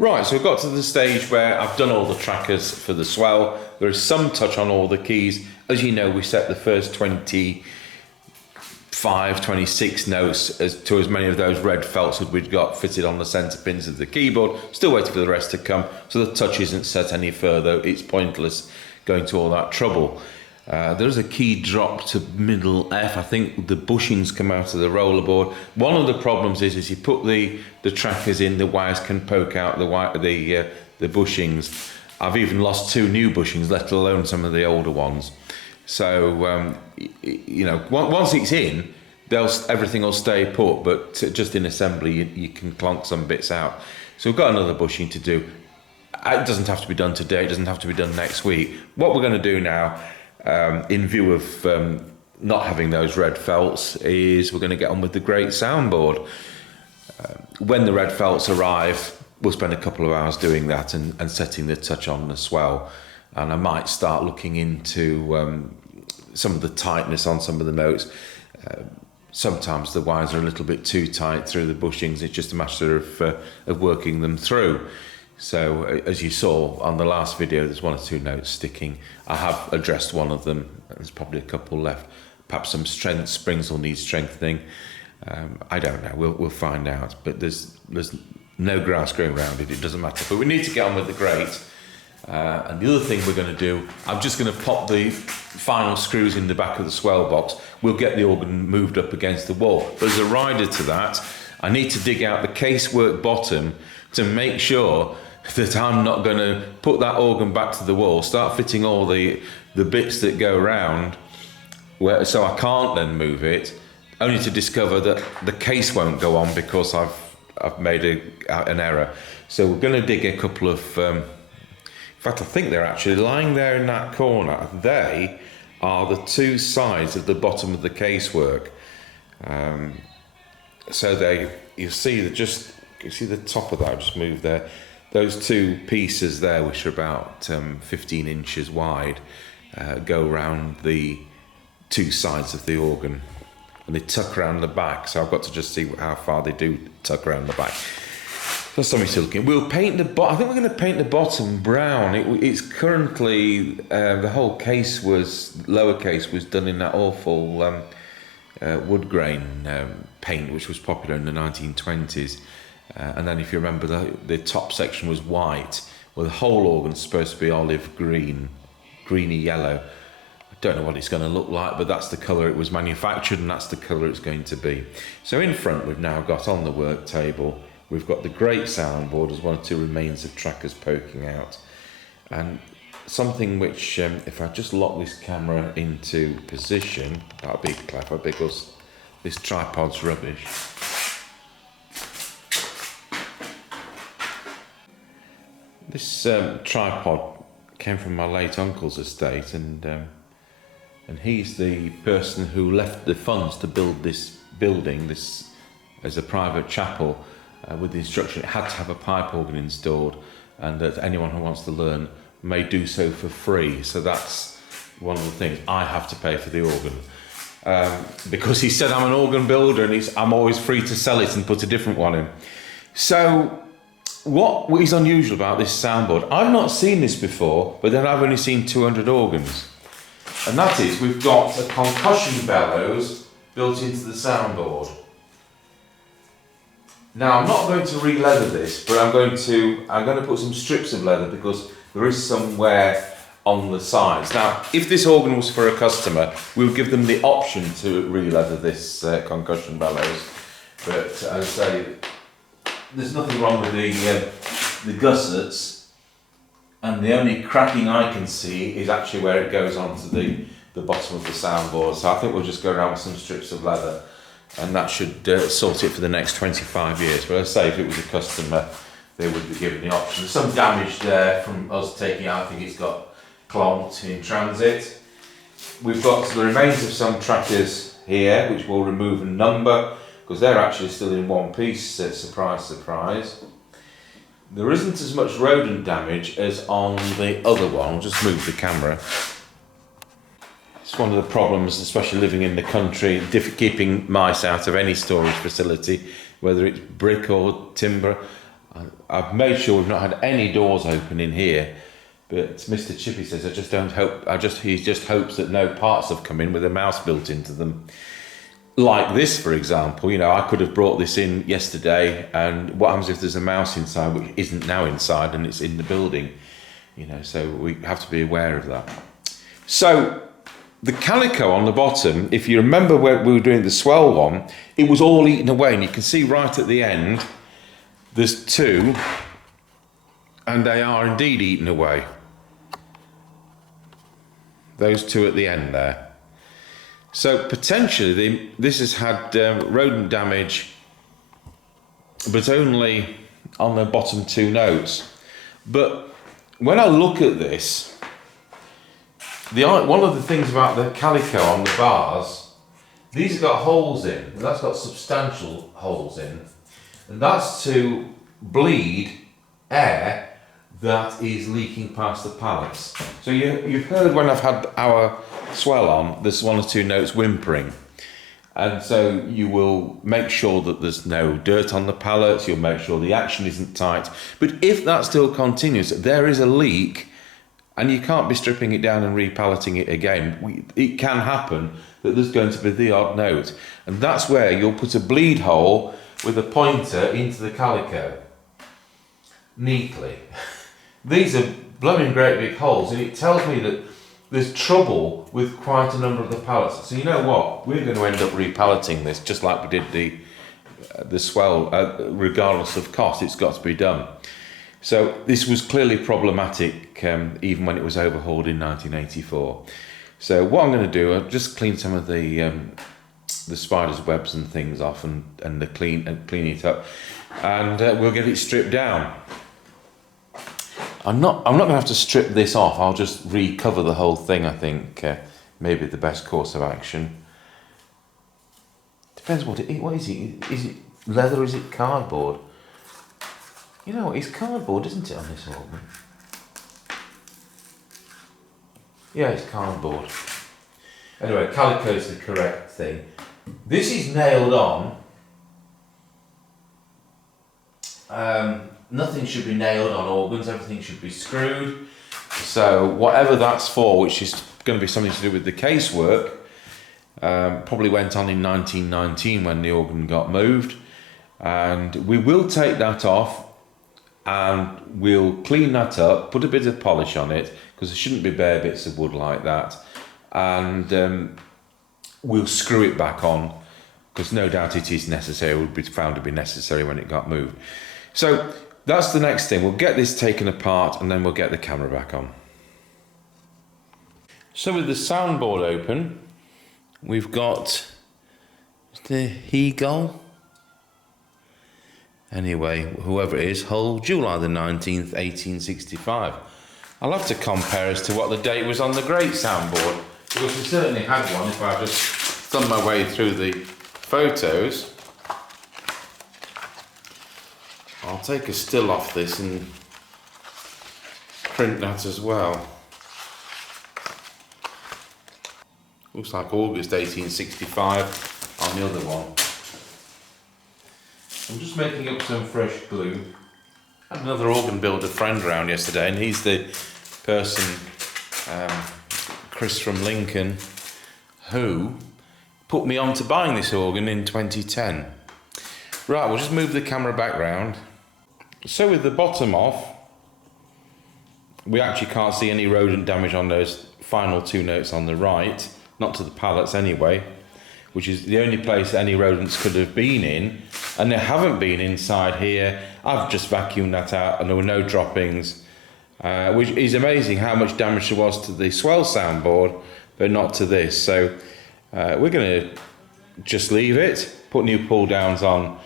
Right, so we've got to the stage where I've done all the trackers for the Swell. There is some touch on all the keys. As you know, we set the first 25, 26 notes to as many of those red felts as we'd got fitted on the centre pins of the keyboard. Still waiting for the rest to come, so the touch isn't set any further. It's pointless going to all that trouble. There's a key drop to middle F. I think the bushings come out of the rollerboard. One of the problems is you put the trackers in, the wires can poke out the bushings. I've even lost 2 new bushings, let alone some of the older ones. So you know, once it's in, everything will stay put. But just in assembly, you can clonk some bits out. So we've got another bushing to do. It doesn't have to be done today. It doesn't have to be done next week. What we're going to do now, in view of not having those red felts, is we're going to get on with the Great Soundboard. When the red felts arrive, we'll spend a couple of hours doing that and setting the touch on the Swell. And I might start looking into some of the tightness on some of the notes. Sometimes the wires are a little bit too tight through the bushings. It's just a matter of working them through. So as you saw on the last video, there's 1 or 2 notes sticking. I have addressed one of them. There's probably a couple left. Perhaps some springs will need strengthening. I don't know. We'll find out. But there's no grass growing around it. It doesn't matter. But we need to get on with the grate. And the other thing we're going to do, I'm just going to pop the final screws in the back of the Swell box. We'll get the organ moved up against the wall. But as a rider to that, I need to dig out the casework bottom to make sure that I'm not going to put that organ back to the wall, start fitting all the bits that go around, so I can't then move it, only to discover that the case won't go on because I've made an error. So we're going to dig a couple of... in fact, I think they're actually lying there in that corner. They are the 2 sides of the bottom of the casework. So you see the top of that. I've just moved there. Those 2 pieces there, which are about 15 inches wide, go around the 2 sides of the organ, and they tuck around the back. So I've got to just see how far they do tuck around the back. That's something still looking. We'll paint the bottom. I think we're going to paint the bottom brown. It's currently the whole case lower case was done in that awful wood grain paint, which was popular in the 1920s. And then if you remember, the top section was white. Well, the whole organ's supposed to be olive green, greeny yellow. I don't know what it's going to look like, but that's the colour it was manufactured, and that's the colour it's going to be. So in front, we've now got on the work table, we've got the Great Soundboard as 1 or 2 remains of trackers poking out. And something which, if I just lock this camera into position, that'll be clever because this tripod's rubbish. This tripod came from my late uncle's estate, and he's the person who left the funds to build this building, this as a private chapel, with the instruction it had to have a pipe organ installed, and that anyone who wants to learn may do so for free. So that's one of the things. I have to pay for the organ. Because he said I'm an organ builder, and I'm always free to sell it and put a different one in. So what is unusual about this soundboard, I've not seen this before, but then I've only seen 200 organs. And that is, we've got a concussion bellows built into the soundboard. Now, I'm not going to re-leather this, but I'm going to put some strips of leather because there is some wear on the sides. Now, if this organ was for a customer, we would give them the option to re-leather this concussion bellows. But as I say, there's nothing wrong with the gussets, and the only cracking I can see is actually where it goes onto the bottom of the soundboard. So I think we'll just go around with some strips of leather, and that should sort it for the next 25 years. But as I say, if it was a customer, they would be given the option. There's some damage there from us taking out. I think it's got clonked in transit. We've got the remains of some trackers here, which we'll remove and number, because they're actually still in one piece, surprise, surprise. There isn't as much rodent damage as on the other one. I'll just move the camera. It's one of the problems, especially living in the country, keeping mice out of any storage facility, whether it's brick or timber. I've made sure we've not had any doors open in here, but Mr. Chippy says he just hopes that no parts have come in with a mouse built into them. Like this, for example, you know, I could have brought this in yesterday, and what happens if there's a mouse inside which isn't now inside and it's in the building? You know, so we have to be aware of that. So the calico on the bottom, if you remember when we were doing the Swell one, it was all eaten away, and you can see right at the end there's two, and they are indeed eaten away. Those two at the end there. So potentially this has had rodent damage, but only on the bottom two notes. But when I look at this, one of the things about the calico on the bars, these have got holes in, and that's got substantial holes in, and that's to bleed air that is leaking past the pallets. So you've heard when I've had our Swell on, there's one or two notes whimpering, and so you will make sure that there's no dirt on the pallets, you'll make sure the action isn't tight. But if that still continues, there is a leak, and you can't be stripping it down and repalleting it again. It can happen that there's going to be the odd note, and that's where you'll put a bleed hole with a pointer into the calico neatly. These are blooming great big holes, and it tells me that there's trouble with quite a number of the pallets. So you know what? We're going to end up repalleting this, just like we did the Swell. Regardless of cost, it's got to be done. So this was clearly problematic, even when it was overhauled in 1984. So what I'm going to do, I'll just clean some of the spiders' webs and things off, and clean it up, and we'll get it stripped down. I'm not going to have to strip this off. I'll just recover the whole thing. I think maybe the best course of action. Depends what it is. What is it? Is it leather? Is it cardboard? You know, it's cardboard, isn't it, on this organ? Yeah, it's cardboard. Anyway, calico is the correct thing. This is nailed on. Nothing should be nailed on organs, everything should be screwed. So whatever that's for, which is going to be something to do with the casework, probably went on in 1919 when the organ got moved. And we will take that off, and we'll clean that up, put a bit of polish on it, because there shouldn't be bare bits of wood like that. And we'll screw it back on, because no doubt it is necessary, would be found to be necessary when it got moved. So that's the next thing. We'll get this taken apart, and then we'll get the camera back on. So with the soundboard open, we've got the Eagle. Anyway, whoever it is, Hull, July the 19th, 1865. I'll have to compare as to what the date was on the Great Soundboard, because we certainly had one if I just thumb my way through the photos. I'll take a still off this and print that as well. Looks like August 1865 on the other one. I'm just making up some fresh glue. I had another organ builder friend around yesterday, and he's the person, Chris from Lincoln, who put me on to buying this organ in 2010. Right, we'll just move the camera back round. So with the bottom off, we actually can't see any rodent damage on those final two notes on the right, not to the pallets anyway, which is the only place any rodents could have been in, and they haven't been inside here. I've just vacuumed that out, and there were no droppings, which is amazing how much damage there was to the Swell soundboard, but not to this. So we're going to just leave it, put new pull-downs on,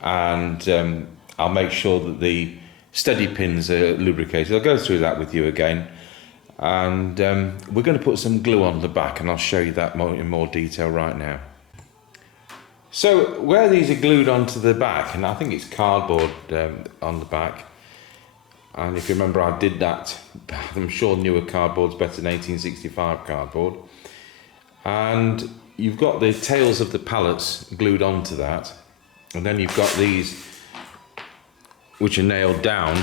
and I'll make sure that the steady pins are lubricated. I'll go through that with you again. And we're going to put some glue on the back, and I'll show you that in more detail right now. So where these are glued onto the back, and I think it's cardboard on the back, and if you remember I did that, I'm sure newer cardboard's better than 1865 cardboard, and you've got the tails of the pallets glued onto that, and then you've got these which are nailed down,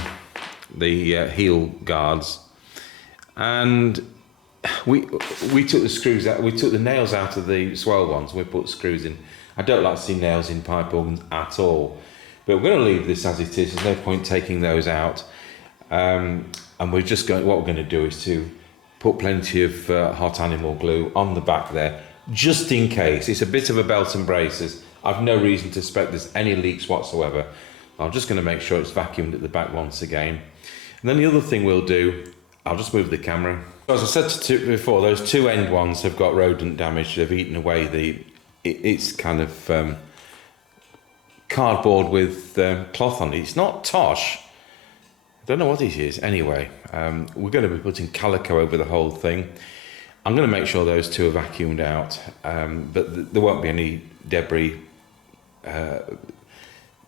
the heel guards, and we took the screws out. We took the nails out of the Swell ones. We put screws in. I don't like to see nails in pipe organs at all, but we're going to leave this as it is. There's no point taking those out, and we're just going. What we're going to do is to put plenty of hot animal glue on the back there, just in case. It's a bit of a belt and braces. I've no reason to suspect there's any leaks whatsoever. I'm just going to make sure it's vacuumed at the back once again. And then the other thing we'll do, I'll just move the camera. As I said before, those two end ones have got rodent damage. They've eaten away it's kind of cardboard with cloth on it. It's not tosh. I don't know what it is. Anyway, we're going to be putting calico over the whole thing. I'm going to make sure those two are vacuumed out, but there won't be any debris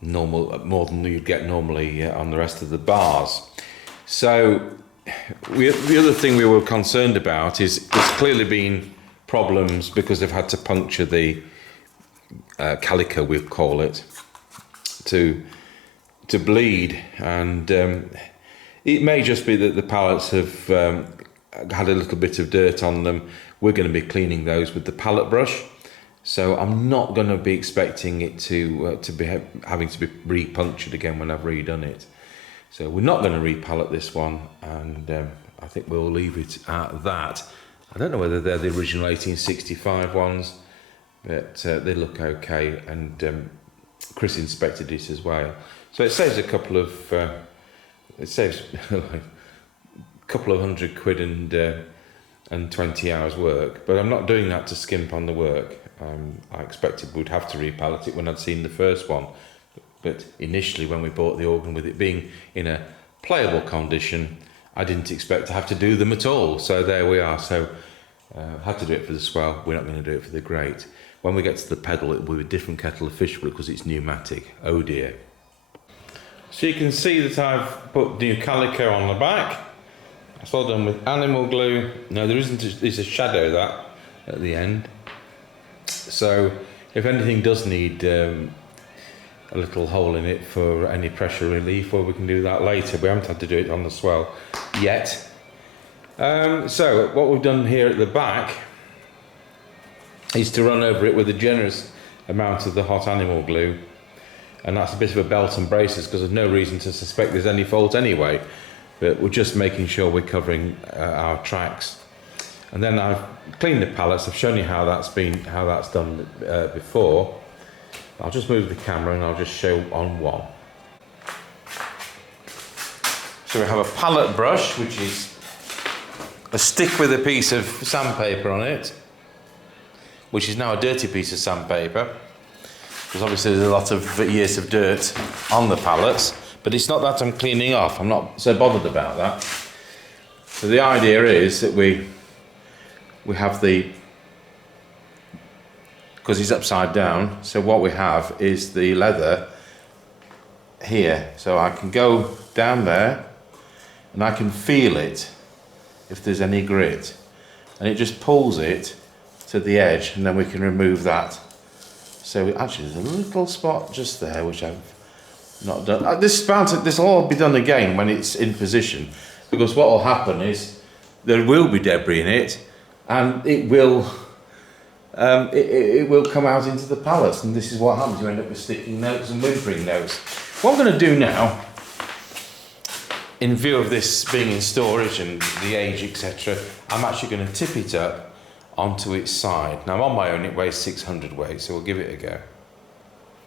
more than you'd get normally on the rest of the bars. So the other thing we were concerned about is there's clearly been problems because they've had to puncture the calico, we call it, to bleed, and it may just be that the pallets have had a little bit of dirt on them. We're going to be cleaning those with the pallet brush, so I'm not going to be expecting it to be having to be re-punctured again when I've redone it. So we're not going to re-pallet this one, and I think we'll leave it at that. I don't know whether they're the original 1865 ones, but they look okay, and Chris inspected it as well. So it saves a couple of like a couple of £100 and 20 hours work, but I'm not doing that to skimp on the work. I expected we'd have to re-pallet it when I'd seen the first one, but initially when we bought the organ, with it being in a playable condition, I didn't expect to have to do them at all. So there we are. So had to do it for the Swell. We're not going to do it for the Great. When we get to the pedal, it will be a different kettle of fish because it's pneumatic. Oh dear. So you can see that I've put new calico on the back. It's all done with animal glue. No, there isn't. There's a shadow that at the end. So if anything does need a little hole in it for any pressure relief, well, we can do that later. We haven't had to do it on the Swell yet. So what we've done here at the back is to run over it with a generous amount of the hot animal glue, and that's a bit of a belt and braces because there's no reason to suspect there's any fault anyway, but we're just making sure we're covering our tracks. And then I've cleaned the pallets. I've shown you how that's done before. I'll just move the camera and I'll just show on one. So we have a pallet brush, which is a stick with a piece of sandpaper on it, which is now a dirty piece of sandpaper, because obviously there's a lot of years of dirt on the pallets, but it's not that I'm cleaning off. I'm not so bothered about that. So the idea is that we have because he's upside down, so what we have is the leather here. So I can go down there and I can feel it if there's any grit, and it just pulls it to the edge, and then we can remove that. So actually there's a little spot just there which I've not done. This will all be done again when it's in position, because what will happen is there will be debris in it, and it will come out into the pallets, and this is what happens. You end up with sticking notes and whimpering notes. What I'm going to do now, in view of this being in storage and the age, etc., I'm actually going to tip it up onto its side. Now on my own it weighs 600 weight, so we'll give it a go.